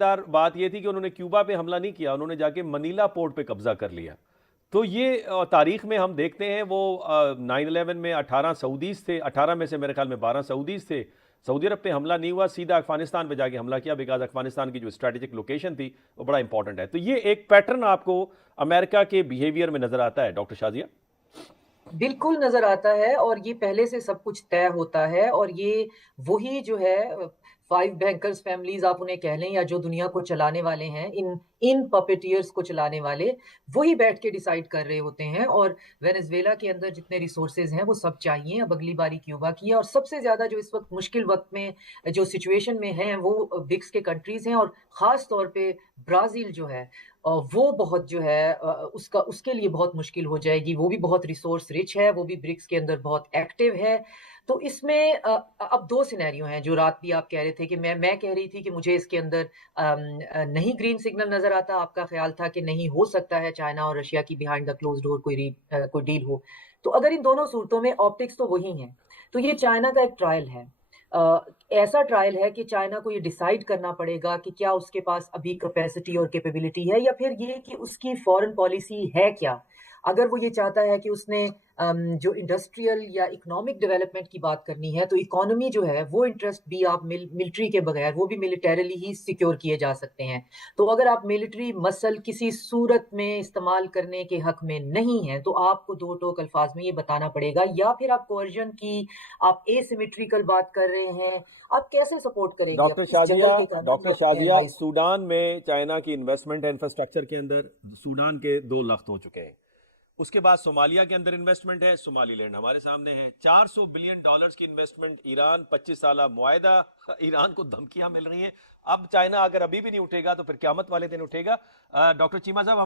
دار بات یہ تھی کہ انہوں نے کیوبا پہ حملہ نہیں کیا، انہوں نے جا کے منیلا پورٹ پہ قبضہ کر لیا. تو یہ تاریخ میں ہم دیکھتے ہیں وہ 9/11 میں 18 سعودیز تھے، 18 میں سے میرے خیال میں 12 سعودیز تھے. سعودی عرب پہ حملہ نہیں ہوا، سیدھا افغانستان پہ جا کے حملہ کیا، بیکاز افغانستان کی جو اسٹریٹجک لوکیشن تھی وہ بڑا امپورٹنٹ ہے. تو یہ ایک پیٹرن آپ کو امریکہ کے بیہیویئر میں نظر آتا ہے ڈاکٹر شازیہ؟ بالکل نظر آتا ہے، اور یہ پہلے سے سب کچھ طے ہوتا ہے، اور یہ وہی جو ہے 5 بینکرز فیملیز آپ انہیں کہہ لیں، یا جو دنیا کو چلانے والے ہیں، ان پپیٹیئرز کو چلانے والے، وہی بیٹھ کے ڈیسائیڈ کر رہے ہوتے ہیں. اور وینزویلا کے اندر جتنے ریسورسز ہیں وہ سب چاہیے. اب اگلی باری کیوبا کی ہے، اور سب سے زیادہ جو اس وقت مشکل وقت میں جو سچویشن میں ہیں وہ برکس کے کنٹریز ہیں، اور خاص طور پہ برازیل جو ہے وہ بہت جو ہے اس کے لیے بہت مشکل ہو جائے گی. وہ بھی بہت ریسورس رچ ہے، وہ بھی برکس کے اندر بہت ایکٹیو ہے. تو اس میں اب دو سینیریو ہیں. جو رات بھی آپ کہہ رہے تھے کہ میں کہہ رہی تھی کہ مجھے اس کے اندر نہیں گرین سگنل نظر آتا، آپ کا خیال تھا کہ نہیں ہو سکتا ہے چائنا اور رشیا کی بیہائنڈ دا کلوز ڈور کوئی ڈیل ہو. تو اگر ان دونوں صورتوں میں آپٹکس تو وہی ہیں. تو یہ چائنا کا ایک ٹرائل ہے، ایسا ٹرائل ہے کہ چائنا کو یہ ڈیسائیڈ کرنا پڑے گا کہ کیا اس کے پاس ابھی کیپیسٹی اور کیپیبلٹی ہے، یا پھر یہ کہ اس کی فورن پالیسی ہے کیا. اگر وہ یہ چاہتا ہے کہ اس نے جو انڈسٹریل یا اکنامک ڈیولپمنٹ کی بات کرنی ہے، تو اکانومی جو ہے وہ انٹرسٹ بھی آپ ملٹری کے بغیر وہ بھی ملٹریلی ہی سیکیور کیے جا سکتے ہیں. تو اگر آپ ملٹری مسل کسی صورت میں استعمال کرنے کے حق میں نہیں ہیں، تو آپ کو دو ٹوک الفاظ میں یہ بتانا پڑے گا. یا پھر آپ کوئرژن کی، آپ اے سیمیٹریکل بات کر رہے ہیں، آپ کیسے سپورٹ کریں گے ڈاکٹر اس جنگل شازیہ کے قانون ڈاکٹر جو شازیہ ہے. سوڈان میں چائنا کی انویسٹمنٹ ہے انفراسٹرکچر کے اندر، سوڈان کے 2 لخت ہو چکے ہیں. اس کے بعد صومالیہ کے اندر انویسٹمنٹ ہے، صومالی لینڈ ہمارے سامنے ہے. $400 بلین کی انویسٹمنٹ، ایران 25 سالہ معاہدہ، ایران کو دھمکیاں مل رہی ہیں. اب چائنا اگر ابھی بھی نہیں اٹھے گا تو پھر قیامت والے دن اٹھے گا. ڈاکٹر چیمہ صاحب